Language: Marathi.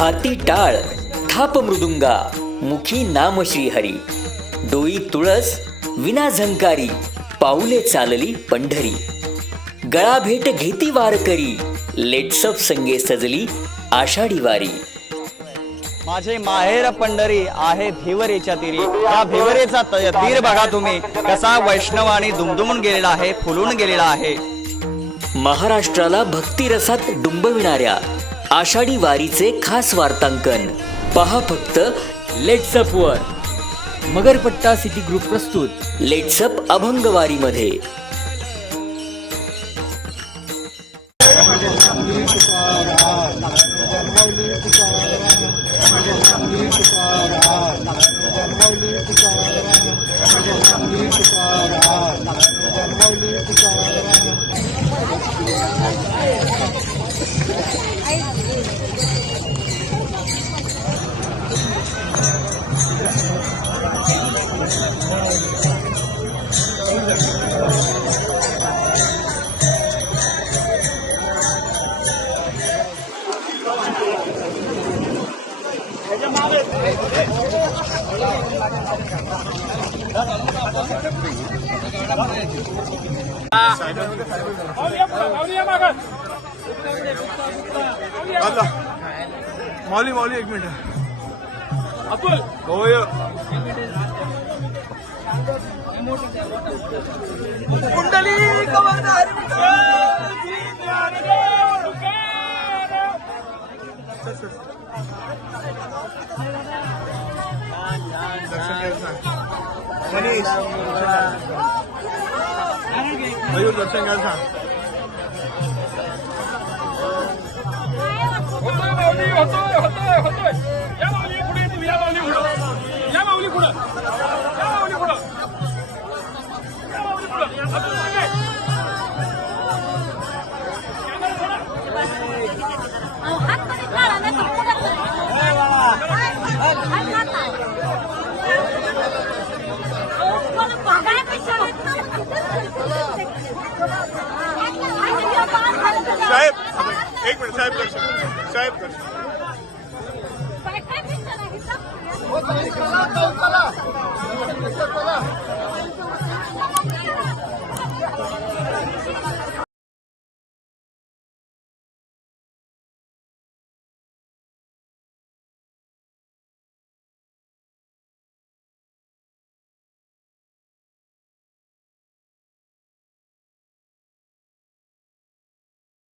हाती टाळ थाप मृदुंगा मुखी नाम श्रीहरी. डोई तुळस विना झंकारी पाऊले चालली पंढरी. गळा भेट घेती वारकरी लेट्सअप संगे सजली आषाढी वारी. माझे माहेर पंढरी आहे भिवरेच्या तीरी. या भिवरेचा तीर बघा तुम्ही. कसा वैष्णव आणि दुमदुमून गेलेला आहे फुलून गेलेला आहे. महाराष्ट्राला भक्तिरसात डुंबविणाऱ्या आषाढी वारीचे खास वार्तांकन. पहा फक्त लेट्सअप वर. मगरपट्टा सिटी ग्रुप प्रस्तुत. लेट्सअप अभंग वारीमध्ये. आता. मौली एक मिनिट. अतुल होय कुंडली मनीष मयूर दर्शन घ्यायला सांग होतोय माऊली होतोय होतोय होतोय साहेब दर्शन साहेब. चला.